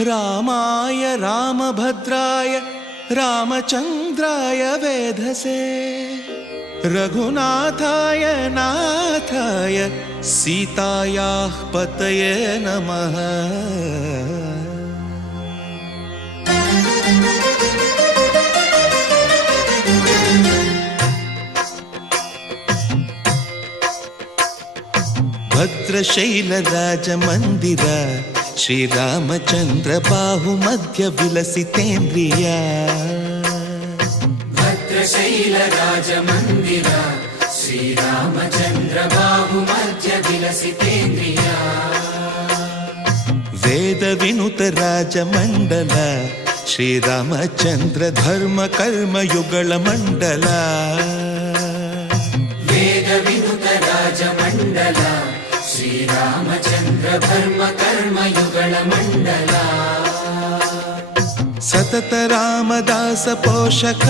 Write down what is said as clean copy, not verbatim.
रामाय रामभद्राय रामचन्द्राय वेधसे रघुनाथाय नाथाय सीतायाः पतये नमः। भद्रशैलराजमन्दिर श्रीरामचन्द्र बाहुमध्य विलसितेन्द्रिया। भद्रशैलराजमन्दिर श्रीरामचन्द्र बाहुमध्य विलसितेन्द्रिया। वेदविनुत राजमण्डल श्रीरामचन्द्र धर्म कर्म युगल मण्डल। वेदविनुत राजमण्डल श्रीरामचन्द्र धर्म कर्म युगल मण्डल। सतत रामदास पोषक